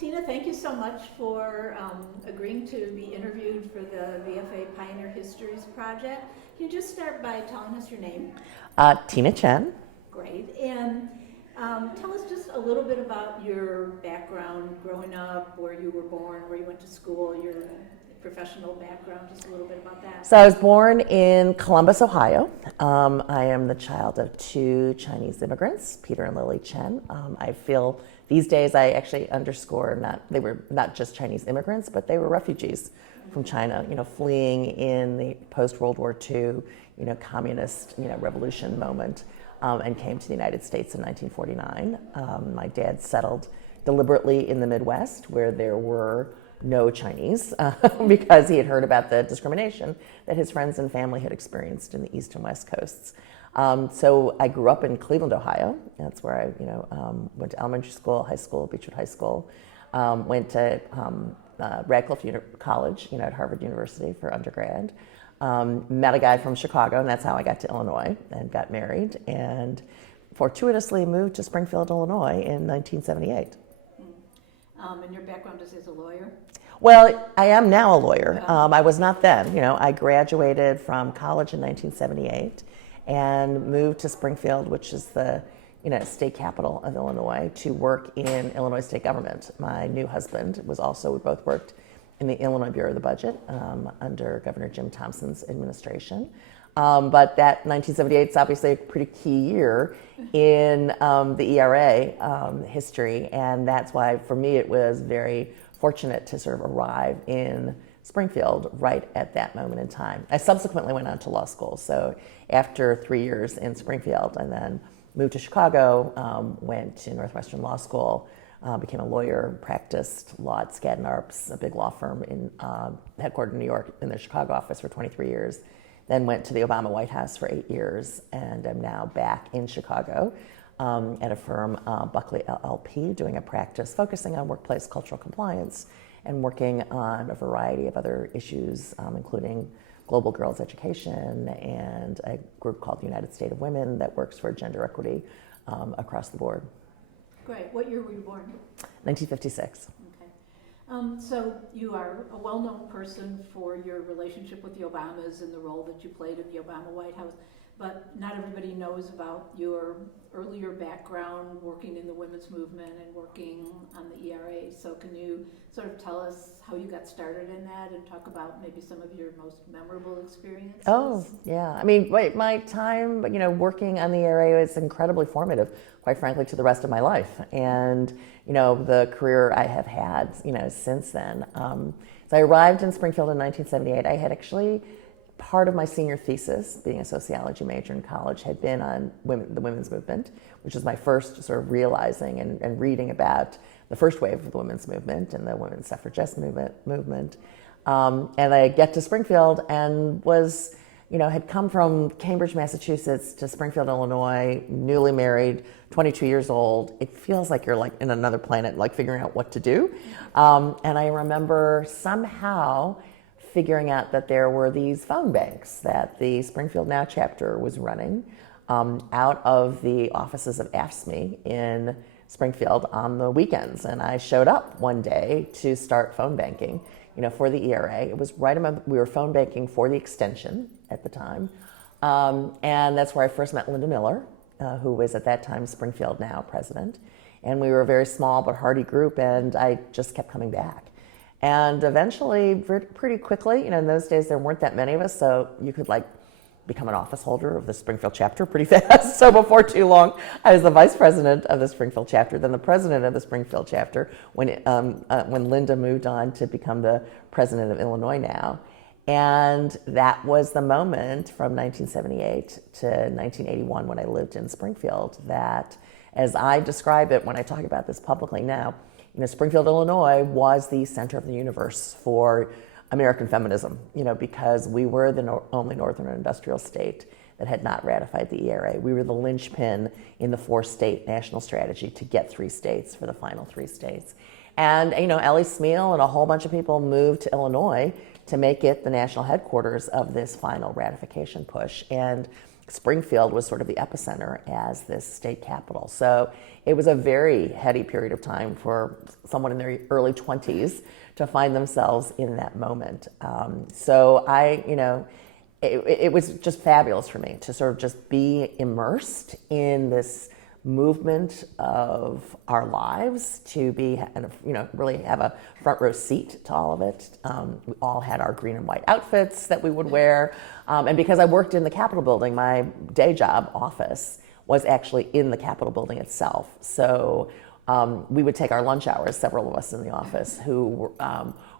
Tina, thank you so much for agreeing to be interviewed for the VFA Pioneer Histories project. Can you just start by telling us your name? Tina Tchen. Great. And tell us just a little bit about your background growing up, where you were born, where you went to school, your professional background, just a little bit about that. So I was born in Columbus, Ohio. I am the child of two Chinese immigrants, Peter and Lily Tchen. I feel these days I actually underscore they were not just Chinese immigrants, but they were refugees from China, fleeing in the post-World War II, communist, revolution moment, and came to the United States in 1949. My dad settled deliberately in the Midwest, where there were no Chinese, because he had heard about the discrimination that his friends and family had experienced in the East and West Coasts. So I grew up in Cleveland, Ohio. That's where I, went to elementary school, high school, Beechwood High School. Went to Radcliffe College, at Harvard University for undergrad. Met a guy from Chicago, and that's how I got to Illinois and got married, and fortuitously moved to Springfield, Illinois in 1978. And your background is as a lawyer? Well, I am now a lawyer. I was not then. I graduated from college in 1978 and moved to Springfield, which is the state capital of Illinois, to work in Illinois state government. My new husband we both worked in the Illinois Bureau of the Budget under Governor Jim Thompson's administration. But that 1978 is obviously a pretty key year in the ERA history, and that's why for me it was very fortunate to sort of arrive in Springfield right at that moment in time. I subsequently went on to law school, so after 3 years in Springfield, I then moved to Chicago, went to Northwestern Law School, became a lawyer, practiced law at Skadden Arps, a big law firm headquartered in New York, in their Chicago office for 23 years. Then went to the Obama White House for 8 years, and I'm now back in Chicago at a firm, Buckley LLP, doing a practice focusing on workplace cultural compliance and working on a variety of other issues, including global girls' education and a group called the United States of Women that works for gender equity across the board. Great. What year were you born? 1956. So you are a well-known person for your relationship with the Obamas and the role that you played in the Obama White House, but not everybody knows about your earlier background working in the women's movement and working on the ERA. So can you sort of tell us how you got started in that and talk about maybe some of your most memorable experiences? Oh, yeah. I mean, my time, working on the ERA was incredibly formative, quite frankly, to the rest of my life. And, the career I have had, since then. So I arrived in Springfield in 1978. I had actually, part of my senior thesis, being a sociology major in college, had been on the women's movement, which is my first sort of realizing and reading about the first wave of the women's movement and the women's suffragist movement. And I get to Springfield and was, had come from Cambridge, Massachusetts to Springfield, Illinois, newly married, 22 years old. It feels like you're like in another planet, like figuring out what to do. And I remember somehow figuring out that there were these phone banks that the Springfield Now chapter was running out of the offices of AFSCME in Springfield on the weekends. And I showed up one day to start phone banking, for the ERA. It was right about, we were phone banking for the extension at the time. And that's where I first met Linda Miller, who was at that time Springfield Now president. And we were a very small but hearty group, and I just kept coming back. And eventually, pretty quickly, in those days there weren't that many of us, so you could become an office holder of the Springfield chapter pretty fast. So before too long, I was the vice president of the Springfield chapter, then the president of the Springfield chapter when Linda moved on to become the president of Illinois Now. And that was the moment from 1978 to 1981 when I lived in Springfield that, as I describe it when I talk about this publicly now, Springfield, Illinois was the center of the universe for American feminism, because we were the only northern industrial state that had not ratified the ERA. We were the linchpin in the 4-state national strategy to get 3 states for the final 3 states. And, Ellie Smeal and a whole bunch of people moved to Illinois to make it the national headquarters of this final ratification push. And Springfield was sort of the epicenter as this state capital. So it was a very heady period of time for someone in their early 20s to find themselves in that moment. So it was just fabulous for me to sort of just be immersed in this movement of our lives, to be, really have a front row seat to all of it. We all had our green and white outfits that we would wear. And because I worked in the Capitol building, my day job office was actually in the Capitol building itself. So we would take our lunch hours, several of us in the office who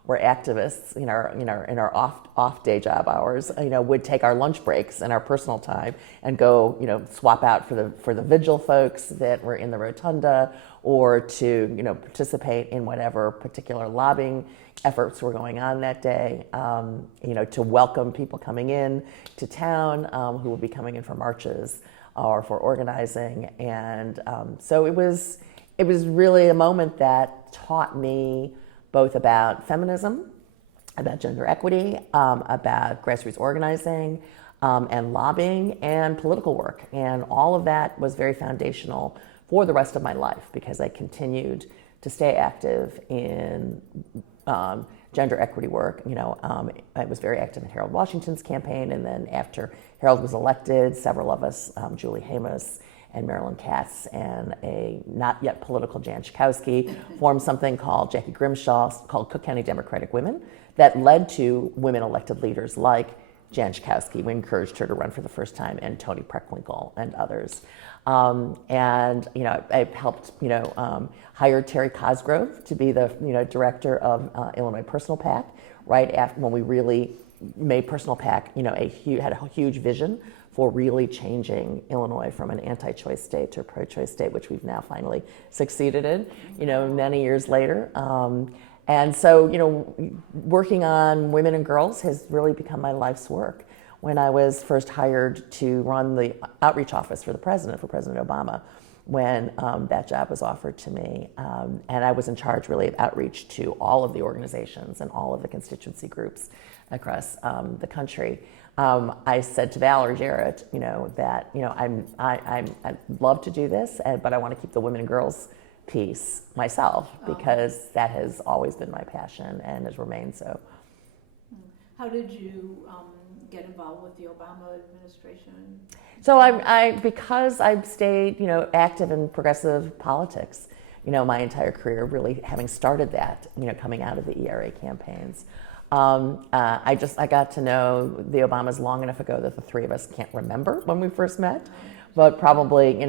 were activists in our off day job hours, would take our lunch breaks and our personal time and go, swap out for the vigil folks that were in the rotunda, or to, participate in whatever particular lobbying efforts were going on that day, to welcome people coming in to town who would be coming in for marches or for organizing. And so it was really a moment that taught me both about feminism, about gender equity, about grassroots organizing, and lobbying, and political work. And all of that was very foundational for the rest of my life, because I continued to stay active in gender equity work. I was very active in Harold Washington's campaign, and then after Harold was elected, several of us, Julie Hamas and Marilyn Katz and a not yet political Jan Schakowsky, formed something called Jackie Grimshaw, called Cook County Democratic Women, that led to women elected leaders like Jan Schakowsky. We encouraged her to run for the first time, and Toni Preckwinkle and others. I helped hire Terry Cosgrove to be the director of Illinois Personal PAC right after, when we really made Personal PAC had a huge vision for really changing Illinois from an anti-choice state to a pro-choice state, which we've now finally succeeded in, many years later. And so, working on women and girls has really become my life's work. When I was first hired to run the outreach office for President Obama, when that job was offered to me, and I was in charge really of outreach to all of the organizations and all of the constituency groups across the country. I said to Valerie Jarrett, that I'd love to do this, but I want to keep the women and girls piece myself, because that has always been my passion and has remained so. How did you get involved with the Obama administration? So because I've stayed, active in progressive politics, my entire career, really having started that, coming out of the ERA campaigns. I got to know the Obamas long enough ago that the three of us can't remember when we first met, but probably,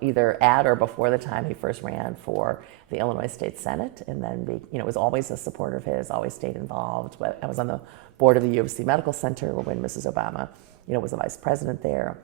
either at or before the time he first ran for the Illinois State Senate, and then was always a supporter of his, always stayed involved. I was on the board of the U of C Medical Center when Mrs. Obama, was the vice president there.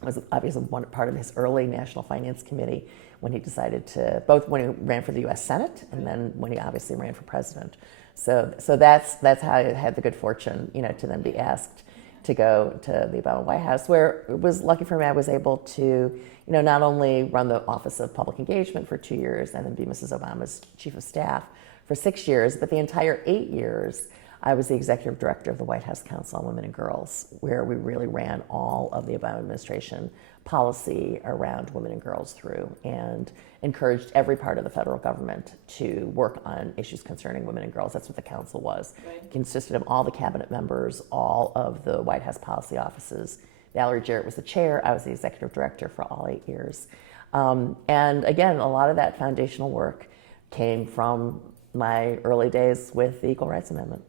I was obviously one part of his early National Finance Committee when he decided to, both when he ran for the U.S. Senate and then when he obviously ran for president. So that's how I had the good fortune, to then be asked to go to the Obama White House, where it was lucky for me. I was able to, not only run the Office of Public Engagement for 2 years and then be Mrs. Obama's chief of staff for 6 years, but the entire 8 years I was the executive director of the White House Council on Women and Girls, where we really ran all of the Obama administration policy around women and girls through, and encouraged every part of the federal government to work on issues concerning women and girls. That's what the council was. Right. It consisted of all the cabinet members, all of the White House policy offices. Valerie Jarrett was the chair. I was the executive director for all 8 years. And again, a lot of that foundational work came from my early days with the Equal Rights Amendment.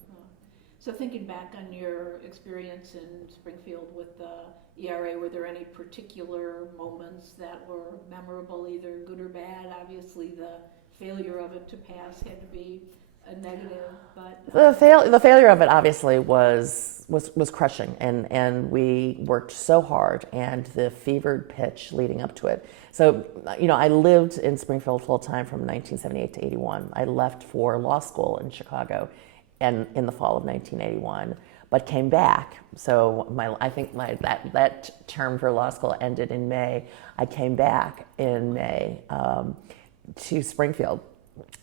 So thinking back on your experience in Springfield with the ERA, were there any particular moments that were memorable, either good or bad? Obviously, the failure of it to pass had to be a negative, but the failure of it obviously was crushing, and we worked so hard, and the fevered pitch leading up to it. So I lived in Springfield full time from 1978 to 81. I left for law school in Chicago, and in the fall of 1981, but came back. So that term for law school ended in May. I came back in May to Springfield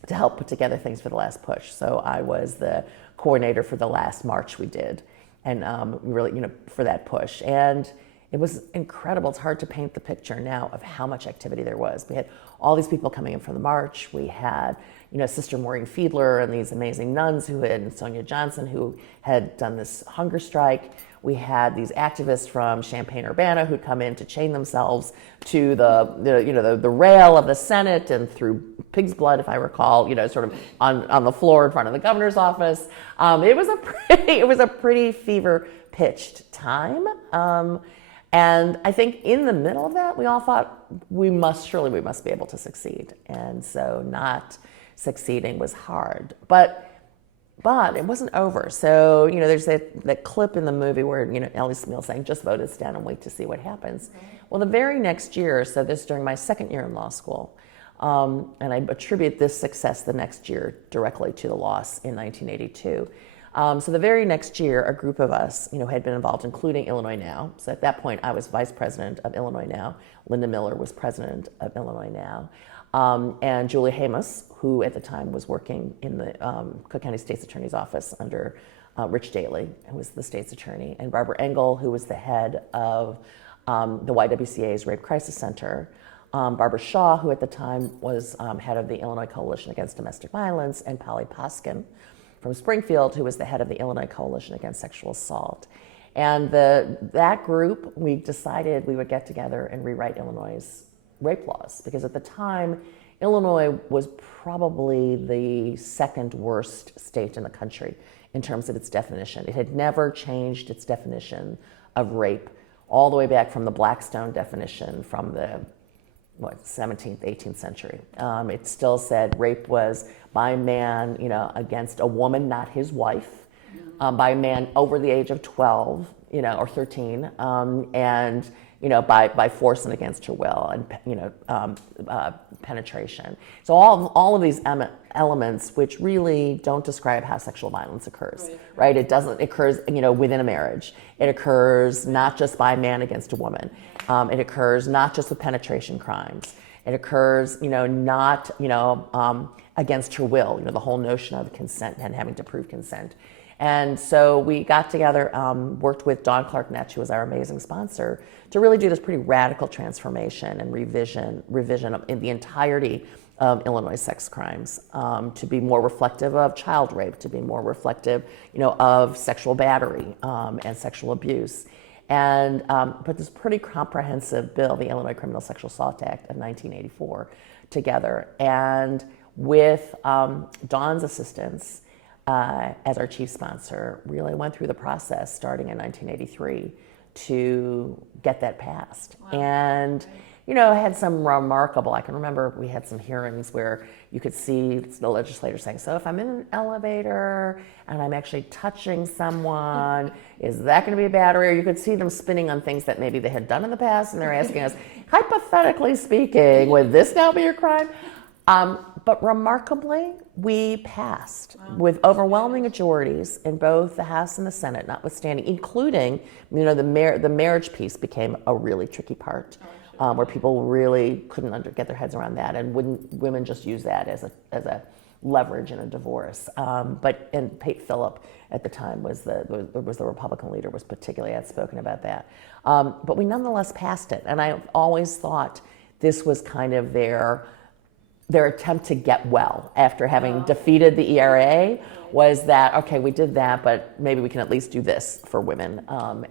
to help put together things for the last push. So I was the coordinator for the last march we did, and really, for that push. And It was incredible. It's hard to paint the picture now of how much activity there was. We had all these people coming in for the march. We had, Sister Maureen Fiedler and these amazing nuns and Sonia Johnson who had done this hunger strike. We had these activists from Champaign-Urbana who'd come in to chain themselves to the rail of the Senate and through pig's blood, if I recall, sort of on the floor in front of the governor's office. It was a pretty fever-pitched time. And I think in the middle of that, we all thought we must be able to succeed. And so not succeeding was hard, but it wasn't over. So, there's that clip in the movie where, Ellie Smeel saying, just vote us down and wait to see what happens. Well, the very next year, so this during my second year in law school, and I attribute this success the next year directly to the loss in 1982. So the very next year, a group of us, had been involved, including Illinois Now. So at that point, I was vice president of Illinois Now. Linda Miller was president of Illinois Now. And Julie Hamas, who at the time was working in the Cook County State's Attorney's Office under Rich Daley, who was the state's attorney, and Barbara Engel, who was the head of the YWCA's Rape Crisis Center. Barbara Shaw, who at the time was head of the Illinois Coalition Against Domestic Violence, and Polly Poskin from Springfield, who was the head of the Illinois Coalition Against Sexual Assault. And that group, we decided we would get together and rewrite Illinois' rape laws, because at the time, Illinois was probably the second worst state in the country in terms of its definition. It had never changed its definition of rape all the way back from the Blackstone definition from the 17th, 18th century. It still said rape was by a man, against a woman, not his wife, by a man over the age of 12, or 13, and by force and against her will, and penetration. So all of these elements, which really don't describe how sexual violence occurs, right? It occurs, within a marriage. It occurs not just by a man against a woman. It occurs not just with penetration crimes. It occurs, not, against her will. The whole notion of consent and having to prove consent. And so we got together, worked with Dawn Clark Netsch, who was our amazing sponsor, to really do this pretty radical transformation and revision in the entirety of Illinois sex crimes, to be more reflective of child rape, to be more reflective, of sexual battery and sexual abuse. And put this pretty comprehensive bill, the Illinois Criminal Sexual Assault Act of 1984, together. And with Dawn's assistance, as our chief sponsor, really went through the process starting in 1983 to get that passed. Wow. And, had some remarkable, I can remember we had some hearings where you could see the legislators saying, so if I'm in an elevator and I'm actually touching someone, is that going to be a battery? Or you could see them spinning on things that maybe they had done in the past, and they're asking us, hypothetically speaking, would this now be a crime? But remarkably, we passed with overwhelming majorities in both the House and the Senate, notwithstanding, including, the marriage piece became a really tricky part, where people really couldn't get their heads around that, and women just use that as a leverage in a divorce. And Pate Phillip at the time was the Republican leader, was particularly outspoken about that. But we nonetheless passed it, and I always thought this was kind of their attempt to get well after having defeated the ERA, was that, okay, we did that, but maybe we can at least do this for women,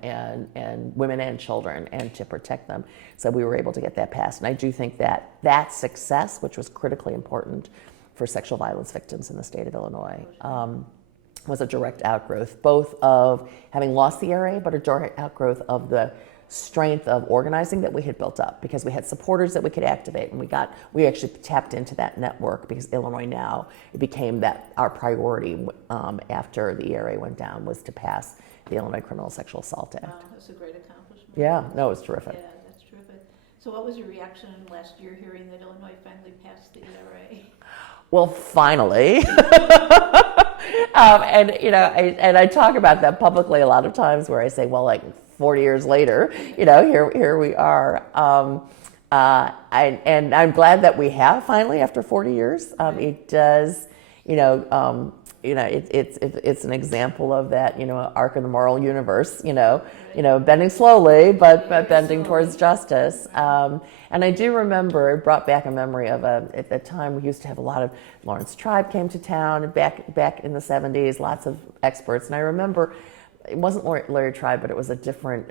and women and children, and to protect them. So we were able to get that passed. And I do think that success, which was critically important for sexual violence victims in the state of Illinois, was a direct outgrowth, both of having lost the ERA, but a direct outgrowth of the strength of organizing that we had built up, because we had supporters that we could activate, and we actually tapped into that network, because Illinois Now, it became that our priority after the ERA went down was to pass the Illinois Criminal Sexual Assault Act. Wow, that's a great accomplishment. Yeah, no, it was terrific. Yeah, that's terrific. So what was your reaction last year hearing that Illinois finally passed the ERA? Well, finally. And I talk about that publicly a lot of times, where I say, well, 40 years later, here we are. And I'm glad that we have finally, after 40 years. It does, it's an example of that, arc of the moral universe, bending slowly, but bending towards justice. And I do remember, it brought back a memory of at the time we used to have a lot of, Lawrence Tribe came to town back in the 70s, lots of experts. And I remember, it wasn't Larry Tribe, but it was a different,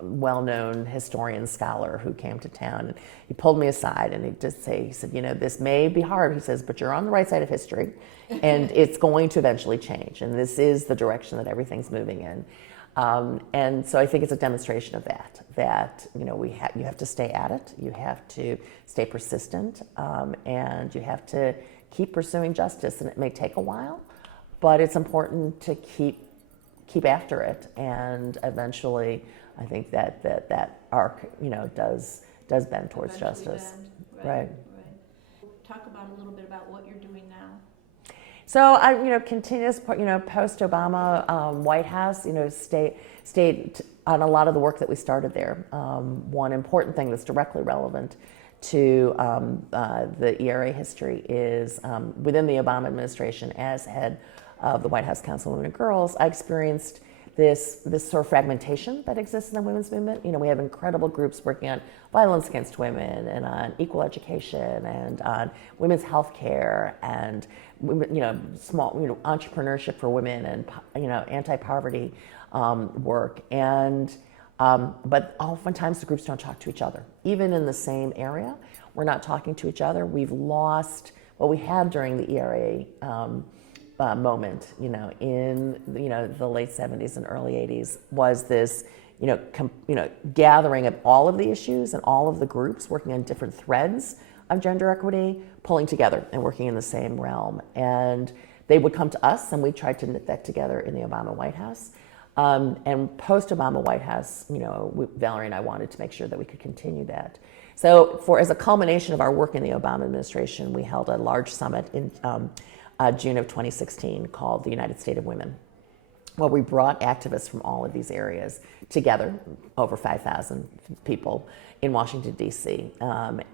well-known historian scholar who came to town. And he pulled me aside and he said, this may be hard, he says, but you're on the right side of history and it's going to eventually change. And this is the direction that everything's moving in. And so I think it's a demonstration of that you have to stay at it, you have to stay persistent, and you have to keep pursuing justice. And it may take a while, but it's important to keep after it, and eventually I think that arc does bend towards justice. Right. Talk about a little bit about what you're doing now. So I continuous post Obama White House stayed on a lot of the work that we started there. One important thing that's directly relevant to the ERA history is within the Obama administration, as head of the White House Council on Women and Girls, I experienced this sort of fragmentation that exists in the women's movement. We have incredible groups working on violence against women and on equal education and on women's health care and small entrepreneurship for women and anti-poverty work. And but oftentimes the groups don't talk to each other. Even in the same area, we're not talking to each other. We've lost what we had during the ERA moment, in the late 70s and early 80s, was this gathering of all of the issues and all of the groups working on different threads of gender equity, pulling together and working in the same realm. And they would come to us, and we tried to knit that together in the Obama White House. And post-Obama White House, Valerie and I wanted to make sure that we could continue that. So as a culmination of our work in the Obama administration, we held a large summit in June of 2016 called the United State of Women, where we brought activists from all of these areas together, over 5,000 people in Washington, D.C.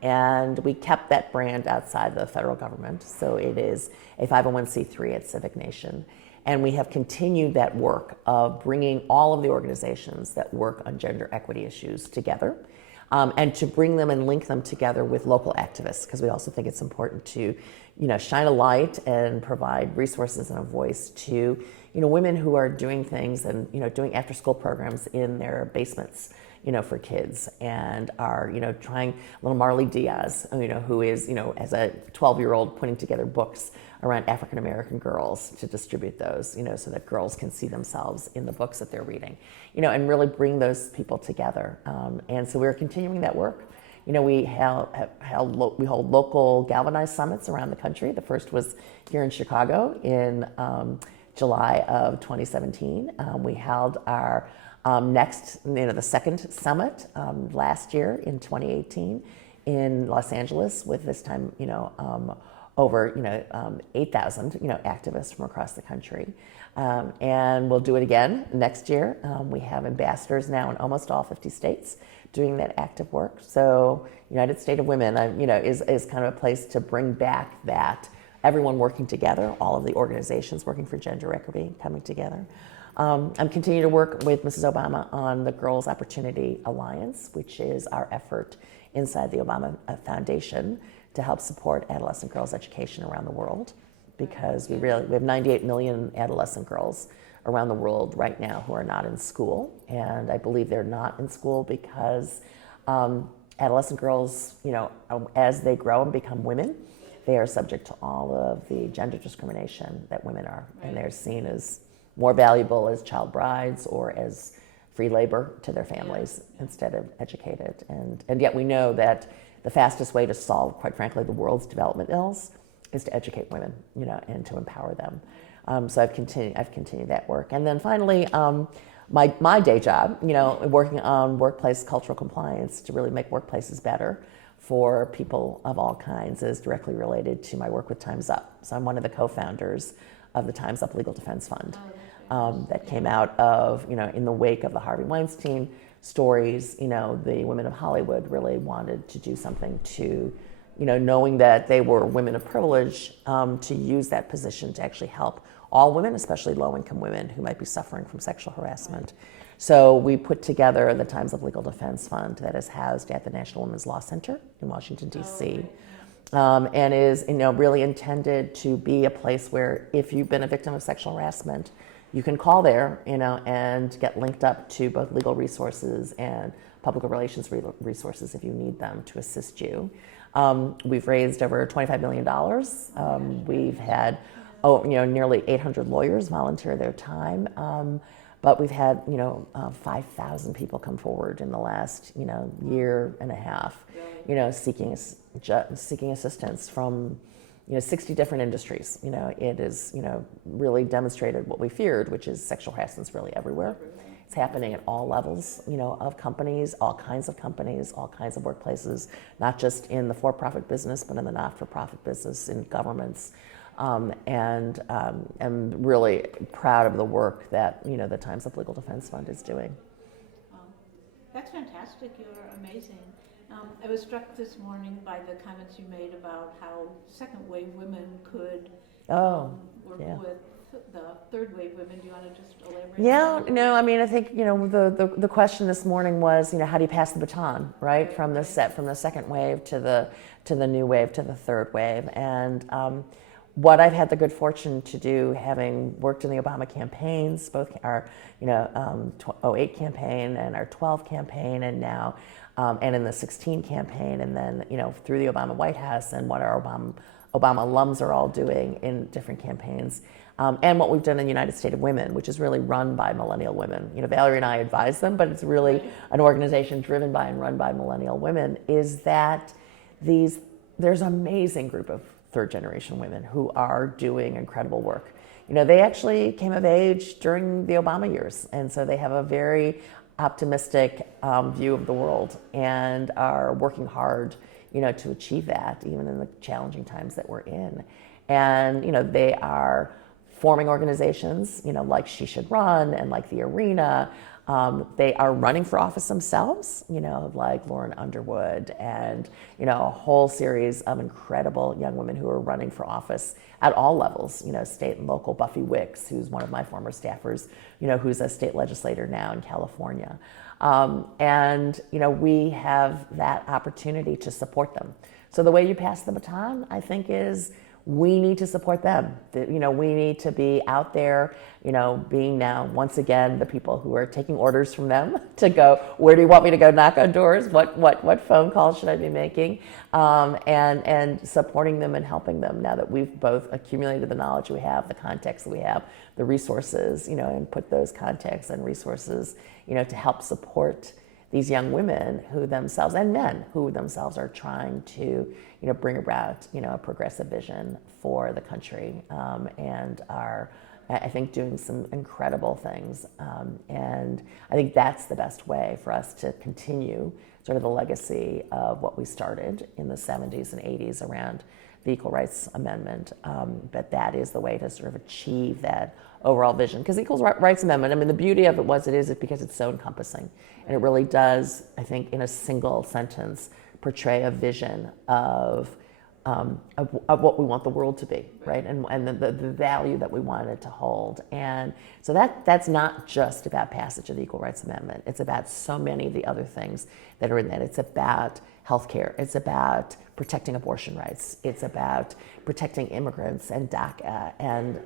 And we kept that brand outside the federal government, so it is a 501c3 at Civic Nation. And we have continued that work of bringing all of the organizations that work on gender equity issues together, and to bring them and link them together with local activists, because we also think it's important to shine a light and provide resources and a voice to women who are doing things and doing after school programs in their basements for kids, and are trying, little Marley Diaz, who is as a 12-year-old putting together books around African American girls to distribute those, so that girls can see themselves in the books that they're reading, and really bring those people together. And so we're continuing that work. We hold local galvanized summits around the country. The first was here in Chicago in July of 2017. We held our next, the second summit last year in 2018 in Los Angeles, with this time, over 8,000 activists from across the country, and we'll do it again next year. We have ambassadors now in almost all 50 states doing that active work. So United State of Women, is kind of a place to bring back that everyone working together, all of the organizations working for gender equity coming together. I'm continuing to work with Mrs. Obama on the Girls Opportunity Alliance, which is our effort inside the Obama Foundation to help support adolescent girls' education around the world, because we have 98 million adolescent girls around the world right now who are not in school, and I believe they're not in school because adolescent girls, as they grow and become women, they are subject to all of the gender discrimination that women are, and they're seen as more valuable as child brides or as free labor to their families instead of educated. And yet we know that the fastest way to solve, quite frankly, the world's development ills is to educate women, and to empower them. So I've continued that work. And then finally, my day job, working on workplace cultural compliance to really make workplaces better for people of all kinds, is directly related to my work with Time's Up. So I'm one of the co-founders of the Time's Up Legal Defense Fund, that came out of, in the wake of the Harvey Weinstein stories. The women of Hollywood really wanted to do something to, knowing that they were women of privilege, to use that position to actually help all women, especially low-income women who might be suffering from sexual harassment. So we put together the Times of Legal Defense Fund that is housed at the National Women's Law Center in Washington, D.C. And is really intended to be a place where if you've been a victim of sexual harassment, you can call there, and get linked up to both legal resources and public relations resources if you need them to assist you. We've raised over $25 million. We've had nearly 800 lawyers volunteer their time. But we've had 5,000 people come forward in the last year and a half, seeking assistance from 60 different industries. It is really demonstrated what we feared, which is sexual harassment is really everywhere. It's happening at all levels, of companies, all kinds of workplaces, not just in the for-profit business, but in the not-for-profit business, in governments. And I'm really proud of the work that the Times of Legal Defense Fund is doing. That's fantastic. You're amazing. I was struck this morning by the comments you made about how second wave women could work with the third wave women. Do you want to just elaborate? Yeah, no, I mean, I think the question this morning was how do you pass the baton, right, from the second wave to the new wave to the third wave, and what I've had the good fortune to do, having worked in the Obama campaigns, both our 08 campaign and our 12 campaign, and now and in the 16 campaign, and then through the Obama White House, and what our Obama alums are all doing in different campaigns, and what we've done in the United States of Women, which is really run by millennial women. Valerie and I advise them, but it's really an organization driven by and run by millennial women. Is that there's an amazing group of third generation women who are doing incredible work. They actually came of age during the Obama years, and so they have a very optimistic view of the world and are working hard, to achieve that, even in the challenging times that we're in. And, they are forming organizations, like She Should Run and like The Arena. They are running for office themselves, like Lauren Underwood, and a whole series of incredible young women who are running for office at all levels, state and local. Buffy Wicks, who's one of my former staffers, who's a state legislator now in California. And we have that opportunity to support them. So the way you pass the baton, I think, is we need to support them. We need to be out there, being now, once again, the people who are taking orders from them to go, where do you want me to go knock on doors? What phone calls should I be making? And supporting them and helping them now that we've both accumulated the knowledge we have, the context that we have, the resources, and put those contexts and resources, to help support these young women who themselves, and men who themselves, are trying to bring about a progressive vision for the country, and are, I think, doing some incredible things. And I think that's the best way for us to continue sort of the legacy of what we started in the 70s and 80s around the Equal Rights Amendment. But that is the way to sort of achieve that overall vision. Because the Equal Rights Amendment, I mean, the beauty of it is because it's so encompassing. And it really does, I think, in a single sentence, portray a vision of what we want the world to be, right? And the value that we want it to hold. And so that's not just about passage of the Equal Rights Amendment. It's about so many of the other things that are in that. It's about healthcare. It's about protecting abortion rights. It's about protecting immigrants and DACA and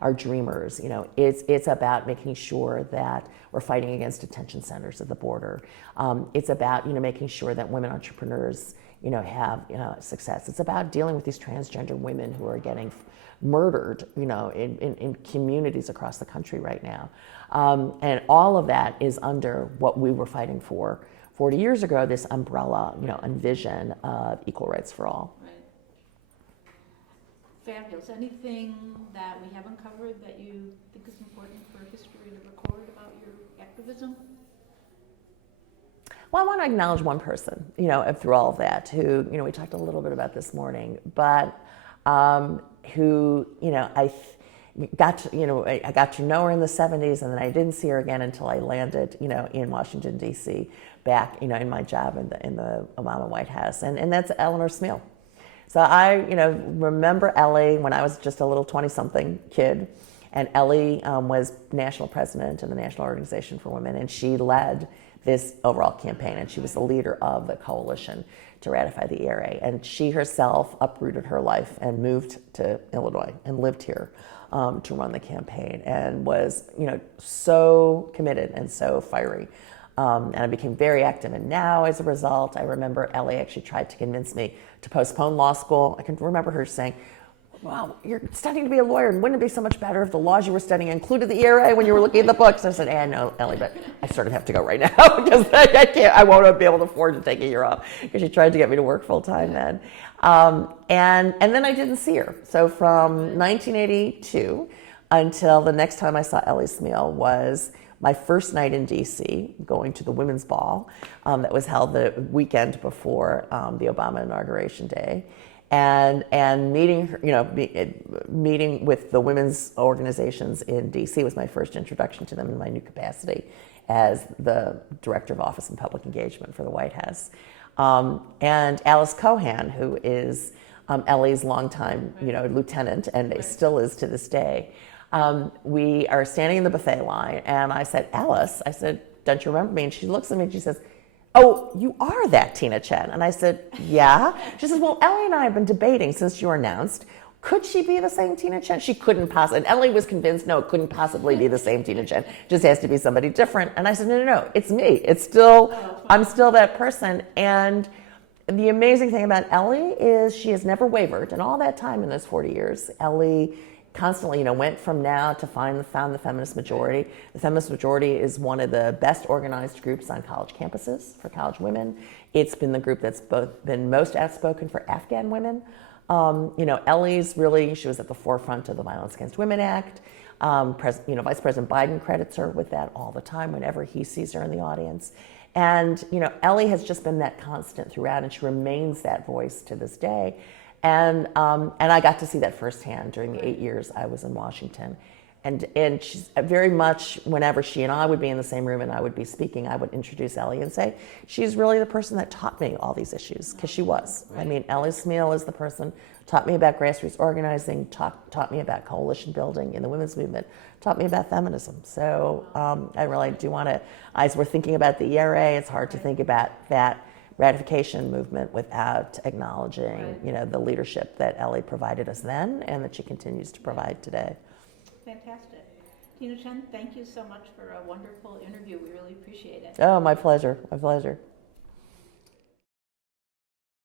our dreamers. It's about making sure that we're fighting against detention centers at the border. It's about making sure that women entrepreneurs have success. It's about dealing with these transgender women who are getting murdered in communities across the country right now. And all of that is under what we were fighting for 40 years ago, this umbrella and vision of equal rights for all. Right. Fabulous. Anything that we haven't covered that you think is important for history to record about your activism? Well, I want to acknowledge one person, through all of that, who, we talked a little bit about this morning, but who, I got to know her in the 70s, and then I didn't see her again until I landed, in Washington, D.C., back, in my job in the Obama White House, and that's Eleanor Smeal. So I, remember Ellie when I was just a little 20-something kid, and Ellie was national president of the National Organization for Women, and she led this overall campaign, and she was the leader of the coalition to ratify the ERA. And she herself uprooted her life and moved to Illinois and lived here to run the campaign, and was, so committed and so fiery. And I became very active. And now, as a result, I remember Ellie actually tried to convince me to postpone law school. I can remember her saying, "Wow, you're studying to be a lawyer, and wouldn't it be so much better if the laws you were studying included the ERA when you were looking at the books?" I said, "I know, Ellie, but I sort of have to go right now because I won't be able to afford to take a year off," because she tried to get me to work full time then. And then I didn't see her. So from 1982 until the next time I saw Ellie Smeal was my first night in DC, going to the Women's Ball that was held the weekend before the Obama inauguration day. And meeting her, meeting with the women's organizations in DC was my first introduction to them in my new capacity as the Director of Office and Public Engagement for the White House. And Alice Cohan, who is Ellie's longtime, lieutenant, and still is to this day. We are standing in the buffet line, and I said, "Alice," I said, "don't you remember me?" And she looks at me and she says, "Oh, you are that Tina Tchen." And I said, "Yeah." She says, "Well, Ellie and I have been debating since you were announced. Could she be the same Tina Tchen?" She couldn't possibly. And Ellie was convinced, no, it couldn't possibly be the same Tina Tchen. It just has to be somebody different. And I said, no, it's me. It's still, I'm still that person. And the amazing thing about Ellie is she has never wavered. And all that time in those 40 years, Ellie constantly, went from now to found the Feminist Majority. The Feminist Majority is one of the best organized groups on college campuses for college women. It's been the group that's been most outspoken for Afghan women. Ellie's really, she was at the forefront of the Violence Against Women Act. Vice President Biden credits her with that all the time whenever he sees her in the audience. And, Ellie has just been that constant throughout, and she remains that voice to this day. And I got to see that firsthand during the 8 years I was in Washington. And she's very much, whenever she and I would be in the same room and I would be speaking, I would introduce Ellie and say, she's really the person that taught me all these issues, because she was. I mean, Ellie Smeal is the person, taught me about grassroots organizing, taught me about coalition building in the women's movement, taught me about feminism. So I really do want to, as we're thinking about the ERA, it's hard to think about that ratification movement without acknowledging, the leadership that Ellie provided us then and that she continues to provide today. Fantastic. Tina Tchen, thank you so much for a wonderful interview. We really appreciate it. Oh, my pleasure. My pleasure.